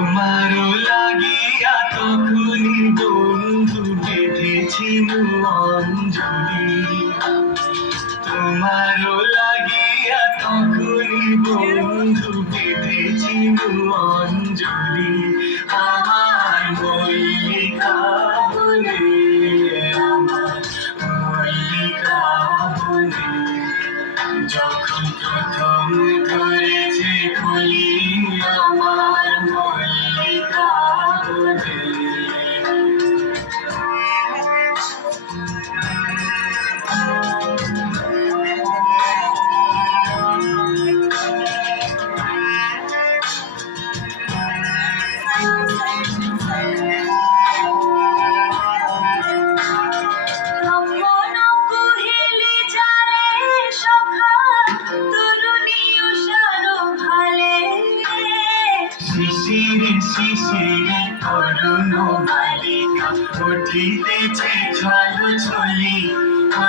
তোমারও লাগিয়া তখনই বন্ধু বেঁধেছি অঞ্জলি, তোমারও লাগিয়া তখনই বন্ধু বেঁধেছি অঞ্জলি। আমার মল্লিকা বলে, আমার মল্লিকা বলে, যখন প্রথম ধরেছে কলি আমার মল্লিকা বলে। শিশিরে শিশিরে করুণ বালিকা উঠিতেছে ঝড় ঝলি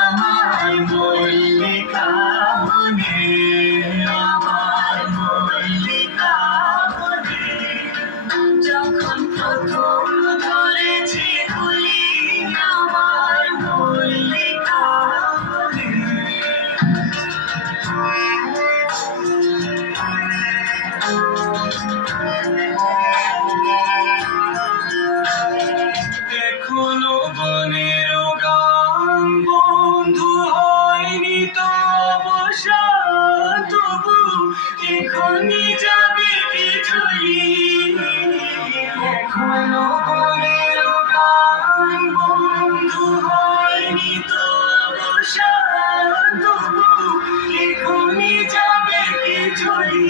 আমার মল্লিকা বনে, আমার মল্লিকা বনে, যখন প্রথম ধরেছে কলি আমার মল্লিকা বনে। এখনো বনের গান বন্ধু হয়নি তো অবসান, তবু এখনই যাবে কি ঝুলি। এখনো বনের গান বন্ধু হয়নি তো অবসান, তবু এখনই যাবে কি ঝুলি।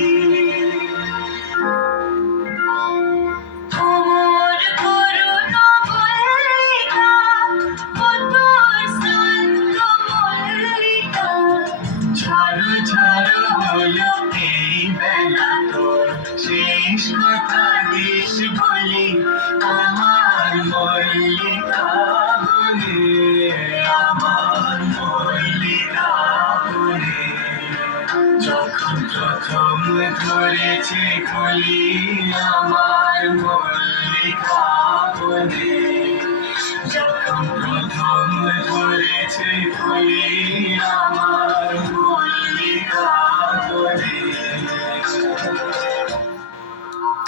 শেষ কথা দেশ বলি আমার মল্লিকা বলে, আমার মল্লিকা বলে, যখন প্রথম ধরেছে কলি আমার মল্লিকা বলে, যখন প্রথম ধরেছে কলি আমার মল্লিকা বলে।